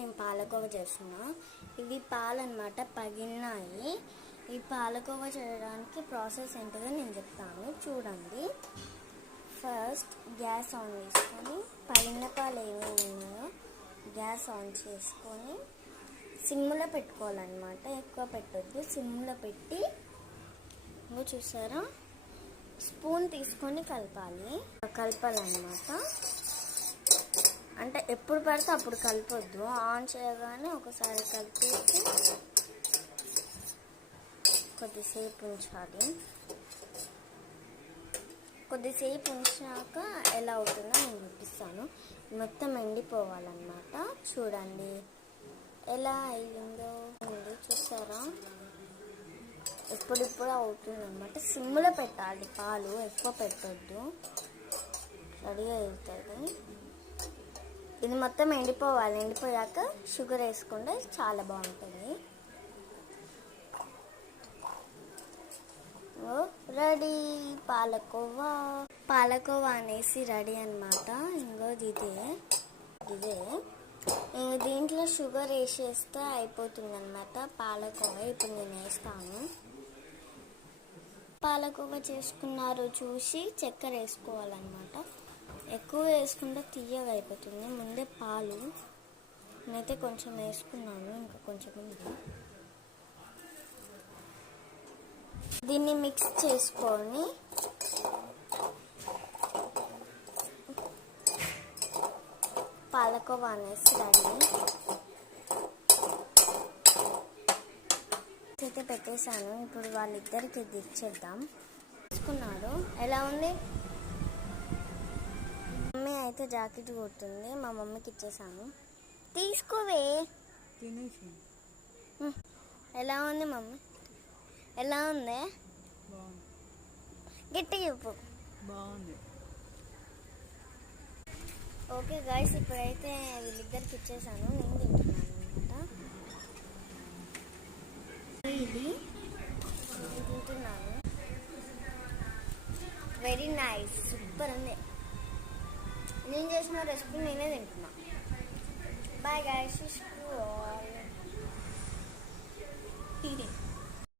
నేను పాలకోవా చేస్తున్నా. ఇవి పాలు అన్నమాట, పగిలినాయి. ఈ పాలకోవా చేయడానికి ప్రాసెస్ ఏంటో నేను చెప్తాను, చూడండి. ఫస్ట్ గ్యాస్ ఆన్ చేసుకొని పగిలిన పాలు ఏమేమి ఉన్నాయో గ్యాస్ ఆన్ చేసుకొని సిమ్లో పెట్టుకోవాలన్నమాట. ఎక్కువ పెట్టొద్దు, సిమ్లో పెట్టి చూసారా స్పూన్ తీసుకొని కలపాలన్నమాట. అంటే ఎప్పుడు పడితే అప్పుడు కలపొద్దు, ఆన్ చేయగానే ఒకసారి కలిపేసి కొద్దిసేపు ఉంచాలి. కొద్దిసేపు ఉంచాక ఎలా అవుతుందో నేను చూపిస్తాను. మొత్తం ఎండిపోవాలన్నమాట. చూడండి ఎలా అయ్యిందో, చూసారా ఇప్పుడిప్పుడు అవుతుంది అన్నమాట. సిమ్లో పెట్టాలి, పాలు ఎక్కువ పెట్టొద్దు, రెడీగా అవుతుంది. ఇది మొత్తం ఎండిపోవాలి. ఎండిపోయాక షుగర్ వేసుకుంటే చాలా బాగుంటుంది. రెడీ పాలకోవా అనేసి రెడీ అన్నమాట. ఇదే దీంట్లో షుగర్ వేసేస్తే అయిపోతుంది అన్నమాట పాలకోవా. ఇప్పుడు నేను వేస్తాను. పాలకోవా చేసుకున్నారు చూసి చక్కెర వేసుకోవాలన్నమాట. ఎక్కువ వేసుకుంటే తీయగా అయిపోతుంది. ముందే పాలు నేనైతే కొంచెం వేసుకున్నాను, ఇంకా కొంచెం ఉంది. దీన్ని మిక్స్ చేసుకొని పాలకోవా అనేసి రండి అయితే పెట్టేశాను. ఇప్పుడు వాళ్ళిద్దరికి ఇది ఇచ్చేద్దాం. తీసుకున్నాడు. ఎలా ఉంది? మమ్మీ అయితే జాకెట్ కుడుతుంది, మా మమ్మీకి ఇచ్చేసాను. తీసుకోవే. ఎలా ఉంది మమ్మీ? ఎలా ఉంది? గట్టిగా చెప్పు. బాగుంది. ఓకే గాయ్స్, ఇప్పుడైతే వీళ్ళిద్దరికి ఇచ్చేసాను. నేను తింటున్నాను అనమాట. ఇది తింటున్నాను. వెరీ నైస్, సూపర్ ఉంది. నేను చేసిన రెసిపీ నేనే తింటున్నా. Bye guys.